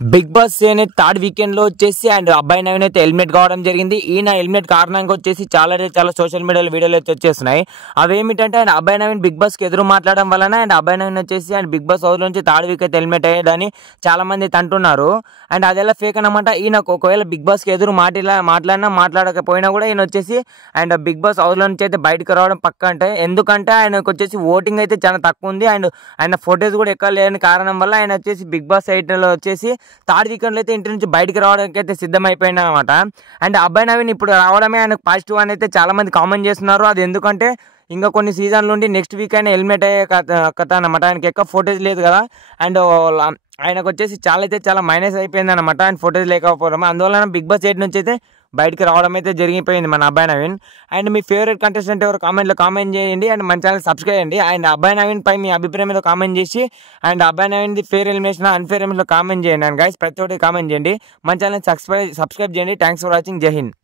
Big boss అనేది third weekend లో వచ్చేసి అండ్ అబ్బాయి నవీన్ అయితే ఎలిమినేట్ కావడం జరిగింది. ఈయన ఎలిమినేట్ కారణంగా వచ్చేసి చాలా సోషల్ మీడియాలో వీడియోలు అయితే వచ్చేస్తున్నాయి. అవేమిటంటే అండ్ అబ్బాయి నవీన్ బిగ్ బాస్ కి ఎదురు మాట్లాడడం వలన అండ్ అబ్బాయి నవీన్ వచ్చేసి అండ్ బిగ్ బాస్ హౌస్ నుంచి థర్డ్ వీక్ అయితే ఎలిమినేట్ అయ్యాడని చాలా మంది అంటున్నారు. అండ్ అదెలా ఫేక్ అనమాట. ఈయనకు ఒకవేళ బిగ్ బాస్ కి ఎదురు మాట్లాడినా మాట్లాడకపోయినా కూడా ఈయన వచ్చేసి అండ్ బిగ్ బాస్ హౌస్ లో నుంచి అయితే బయటకు రావడం పక్క. అంటే ఎందుకంటే ఆయనకు వచ్చేసి ఓటింగ్ అయితే చాలా తక్కువ ఉంది అండ్ ఆయన ఫోటోస్ కూడా ఎక్కువ లేని కారణం వల్ల ఆయన వచ్చేసి బిగ్ బాస్ సైట్ లో వచ్చేసి థర్డ్ వీకెండ్లో అయితే ఇంటి నుంచి బయటకు రావడానికి అయితే సిద్ధమైపోయింది అనమాట. అండ్ అబ్బాయి నవీన్ ఇప్పుడు రావడమే ఆయనకు పాజిటివ్ అని అయితే చాలా మంది కామెంట్ చేస్తున్నారు. అది ఎందుకంటే ఇంకా కొన్ని సీజన్లు ఉండి నెక్స్ట్ వీక్ అయినా ఎలిమినేట్ అయ్యే కథ అనమాట. ఆయనకి ఎక్కువ ఫోటోస్ లేదు కదా అండ్ ఆయనకు వచ్చేసి చాలా మైనస్ అయిపోయింది అనమాట ఆయన ఫోటోస్ లేకపోవడం. అందువల్ల బిగ్ బాస్ 8 నుంచి అయితే బయటకు రావడం అయితే జరిగిపోయింది మన అబ్బాయి Naveen. And me favourite contestant ఎవరు కామెంట్లో కామెంట్ చేయండి అండ్ మన ఛానల్ సబ్స్క్రైబ్ చేయండి. అండ్ అబ్బాయి నవీన్ పై మీ అభిప్రాయం మీద కామెంట్ చేసి అండ్ అబ్బాయి నవీన్ది fair elimination unfair elimination comment చేయండి. అండ్ గైస్ ప్రతి ఒక్కటి కామెంట్ చేయండి. మన ఛానల్ సబ్స్క్రైబ్ చేయండి. Thanks for watching. Jai Hind.